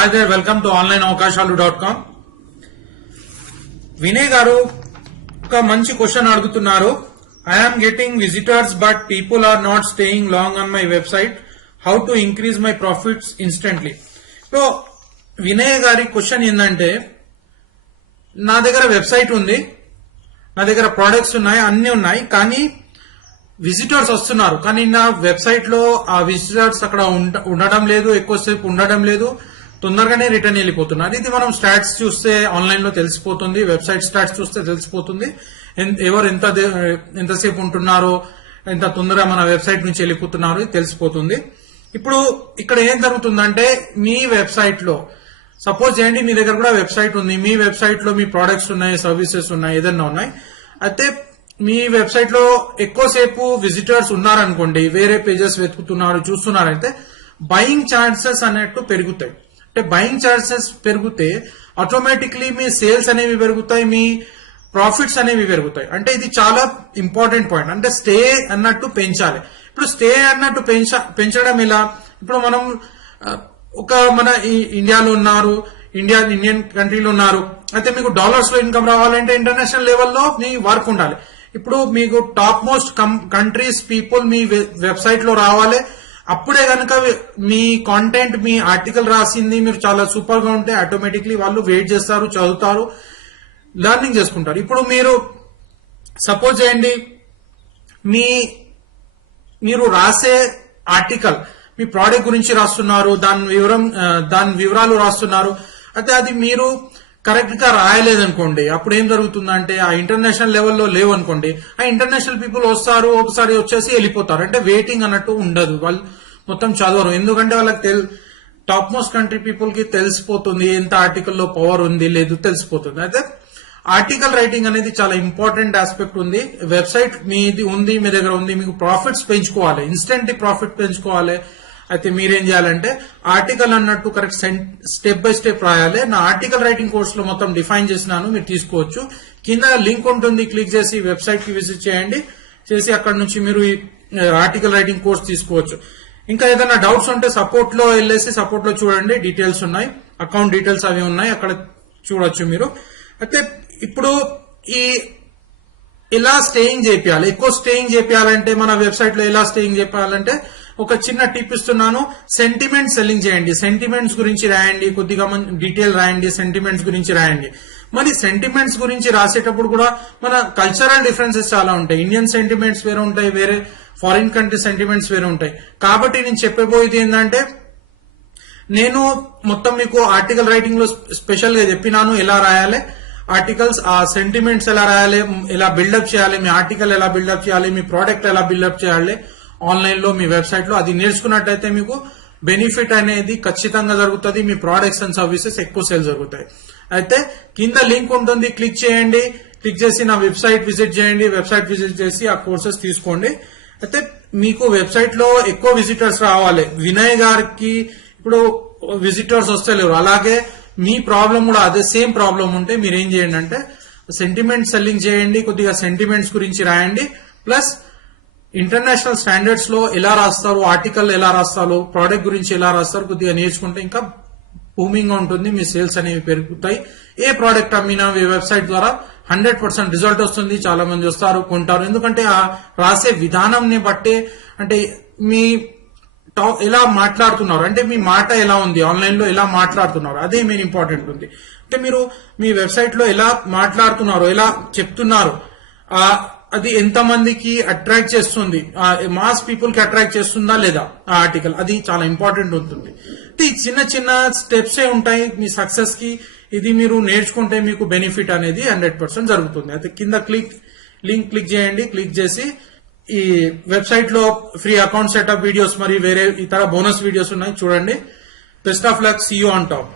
Hi there, welcome to onlineavakashalu.com. Vinay గారు ఒక మంచి క్వశ్చన్ అడుగుతున్నారు. I am getting visitors but people are not staying long on my website. How to increase my profits instantly? So Vinay గారి question ఏంటంటే, నా దగ్గర website ఉంది, నా దగ్గర ప్రొడక్ట్స్ ఉన్నాయి, అన్ని ఉన్నాయి, కానీ విజిటర్స్ వస్తున్నారు, కానీ నా వెబ్సైట్ లో ఆ విజిటర్స్ అక్కడ ఉండడం లేదు, ఎక్కువసేపు ఉండడం లేదు, తొందరగానే రిటర్న్ వెళ్ళిపోతున్నారు. ఇది మనం స్టాట్స్ చూస్తే ఆన్లైన్ లో తెలిసిపోతుంది, వెబ్సైట్ స్టాట్స్ చూస్తే తెలిసిపోతుంది ఎవరు ఎంతసేపు ఉంటున్నారో, ఎంత తొందరగా మన వెబ్సైట్ నుంచి వెళ్ళిపోతున్నారో తెలిసిపోతుంది. ఇప్పుడు ఇక్కడ ఏం జరుగుతుందంటే, మీ వెబ్సైట్ లో సపోజ్ చేయండి, మీ దగ్గర కూడా వెబ్సైట్ ఉంది, మీ వెబ్సైట్ లో మీ ప్రొడక్ట్స్ ఉన్నాయి, సర్వీసెస్ ఉన్నాయి, ఏదన్నా ఉన్నాయి. అయితే మీ వెబ్సైట్ లో ఎక్కువసేపు విజిటర్స్ ఉన్నారనుకోండి, వేరే పేజెస్ వెతుకుతున్నారు, చూస్తున్నారంటే బయింగ్ ఛాన్సెస్ అన్నట్టు పెరుగుతాయి. అంటే బయింగ్ ఛాన్సెస్ పెరిగితే ఆటోమేటిక్లీ మీ సేల్స్ అనేవి పెరుగుతాయి, మీ ప్రాఫిట్స్ అనేవి పెరుగుతాయి. అంటే ఇది చాలా ఇంపార్టెంట్ పాయింట్. అంటే స్టే అన్నట్టు పెంచాలి. ఇప్పుడు స్టే అన్నట్టు పెంచడం ఎలా? ఇప్పుడు మనం మన ఇండియాలో ఉన్నారు, ఇండియన్ కంట్రీలో ఉన్నారు, అయితే మీకు డాలర్స్ లో ఇన్కమ్ రావాలంటే ఇంటర్నేషనల్ లెవెల్లో మీ వర్క్ ఉండాలి. ఇప్పుడు మీకు టాప్ మోస్ట్ కంట్రీస్ పీపుల్ మీ వెబ్సైట్ లో రావాలి. అప్పుడే కనుక మీ కాంటెంట్, మీ ఆర్టికల్ రాసింది మీరు చాలా సూపర్ గా ఉంటే ఆటోమేటిక్లీ వాళ్ళు వెయిట్ చేస్తారు, చదువుతారు, లెర్నింగ్ చేసుకుంటారు. ఇప్పుడు మీరు సపోజ్ చేయండి, మీరు రాసే ఆర్టికల్ మీ ప్రోడక్ట్ గురించి రాస్తున్నారు, దాని వివరాలు రాస్తున్నారు, అయితే అది మీరు కరెక్ట్ గా రాయలేదనుకోండి, అప్పుడు ఏం జరుగుతుందంటే ఆ ఇంటర్నేషనల్ లెవెల్లో లేవనుకోండి, ఆ ఇంటర్నేషనల్ పీపుల్ వస్తారు, ఒకసారి వచ్చేసి వెళ్ళిపోతారు. అంటే వెయిటింగ్ అన్నట్టు ఉండదు, వాళ్ళు మొత్తం చదవరు. ఎందుకంటే వాళ్ళకి టాప్ మోస్ట్ కంట్రీ పీపుల్ కి తెలిసిపోతుంది ఎంత ఆర్టికల్లో పవర్ ఉంది లేదు తెలిసిపోతుంది. అయితే ఆర్టికల్ రైటింగ్ అనేది చాలా ఇంపార్టెంట్ ఆస్పెక్ట్ ఉంది. వెబ్సైట్ మీది ఉంది, మీ దగ్గర ఉంది, మీకు ప్రాఫిట్స్ పెంచుకోవాలి, ఇన్స్టెంట్ ప్రాఫిట్ పెంచుకోవాలి. అయితే మీరేం చేయాలంటే ఆర్టికల్ అన్నట్టు కరెక్ట్ స్టెప్ బై స్టెప్ రాయాలి. నా ఆర్టికల్ రైటింగ్ కోర్స్ లో మొత్తం డిఫైన్ చేసినాను, మీరు తీసుకోవచ్చు. కింద లింక్ ఉంటుంది, క్లిక్ చేసి వెబ్సైట్ కి విజిట్ చేయండి, చేసి అక్కడ నుంచి మీరు ఈ ఆర్టికల్ రైటింగ్ కోర్స్ తీసుకోవచ్చు. ఇంకా ఏదైనా డౌట్స్ ఉంటే సపోర్ట్ లో వెళ్ళేసి సపోర్ట్ లో చూడండి, డీటెయిల్స్ ఉన్నాయి, అకౌంట్ డీటెయిల్స్ అవి ఉన్నాయి, అక్కడ చూడొచ్చు మీరు. అయితే ఇప్పుడు ఎలా స్టేయింగ్ చేయాలి, ఎక్కువ స్టేయింగ్ చేయాలంటే మన వెబ్సైట్ లో ఎలా స్టేయింగ్ చేయాలంటే ఒక చిన్న టిప్ ఇస్తున్నాను. సెంటిమెంట్ సెల్లింగ్ చేయండి, సెంటిమెంట్స్ గురించి రాయండి, కొద్దిగా డీటెయిల్ రాయండి, సెంటిమెంట్స్ గురించి రాయండి. మరి సెంటిమెంట్స్ గురించి రాసేటప్పుడు కూడా మన కల్చరల్ డిఫరెన్సెస్ చాలా ఉంటాయి. ఇండియన్ సెంటిమెంట్స్ వేరే ఉంటాయి, వేరే ఫారిన్ కంట్రీ సెంటిమెంట్స్ వేరే ఉంటాయి. కాబట్టి నేను చెప్పబోయేది ఏంటంటే, నేను మొత్తం మీకు ఆర్టికల్ రైటింగ్ లో స్పెషల్ గా చెప్పినాను ఎలా రాయాలి ఆర్టికల్స్, ఆ సెంటిమెంట్స్ ఎలా రాయాలి, ఎలా బిల్డప్ చేయాలి, మీ ఆర్టికల్ ఎలా బిల్డప్ చేయాలి, మీ ప్రోడక్ట్ ఎలా బిల్డప్ చేయాలి ఆన్లైన్ లో, మీ వెబ్సైట్ లో. అది నేర్చుకున్నట్టయితే మీకు బెనిఫిట్ అనేది ఖచ్చితంగా జరుగుతుంది, మీ ప్రొడక్ట్స్ అండ్ సర్వీసెస్ ఎక్కువ సేల్ జరుగుతాయి. అయితే కింద లింక్ ఉంటుంది, క్లిక్ చేయండి, క్లిక్ చేసి నా వెబ్సైట్ విజిట్ చేయండి, వెబ్సైట్ విజిట్ చేసి ఆ కోర్సెస్ తీసుకోండి. అయితే మీకు వెబ్సైట్ లో ఎక్కువ విజిటర్స్ రావాలి. వినయ్ గారికి ఇప్పుడు విజిటర్స్ వస్తలేరు, అలాగే మీ ప్రాబ్లం కూడా అదే సేమ్ ప్రాబ్లం ఉంటే మీరు ఏం చేయండి అంటే సెంటిమెంట్ సెల్లింగ్ చేయండి, కొద్దిగా సెంటిమెంట్స్ గురించి రాయండి, ప్లస్ ఇంటర్నేషనల్ స్టాండర్డ్స్ లో ఎలా రాస్తారు, ఆర్టికల్ ఎలా రాస్తారు, ప్రోడక్ట్ గురించి ఎలా రాస్తారు, కొద్దిగా నేర్చుకుంటే ఇంకా బూమింగ్ గా ఉంటుంది, మీ సేల్స్ అనేవి పెరుగుతాయి. ఏ ప్రోడక్ట్ అమ్మినా మీ వెబ్సైట్ ద్వారా 100% రిజల్ట్ వస్తుంది, చాలా మంది వస్తారు, కొంటారు. ఎందుకంటే ఆ రాసే విధానంని బట్టే, అంటే మీ ఎలా మాట్లాడుతున్నారు, అంటే మీ మాట ఎలా ఉంది, ఆన్లైన్ లో ఎలా మాట్లాడుతున్నారు, అదే మెయిన్ ఇంపార్టెంట్ ఉంది. అంటే మీరు మీ వెబ్సైట్ లో ఎలా మాట్లాడుతున్నారు, ఎలా చెప్తున్నారు, అది ఎంత మందికి అట్రాక్ట్ చేస్తుంది, మాస్ పీపుల్ కి అట్రాక్ట్ చేస్తుందా లేదా ఆ ఆర్టికల్, అది చాలా ఇంపార్టెంట్ ఉంటుంది. ఈ చిన్న చిన్న స్టెప్సే ఉంటాయి మీ సక్సెస్ కి. ఇది మీరు నేర్చుకుంటే మీకు బెనిఫిట్ అనేది 100% జరుగుతుంది. అయితే కింద లింక్ క్లిక్ చేయండి, క్లిక్ చేసి ఈ వెబ్సైట్ లో ఫ్రీ అకౌంట్ సెటప్ వీడియోస్ మరియు వేరే ఇతర బోనస్ వీడియోస్ ఉన్నాయి, చూడండి. Best of luck, see you on top.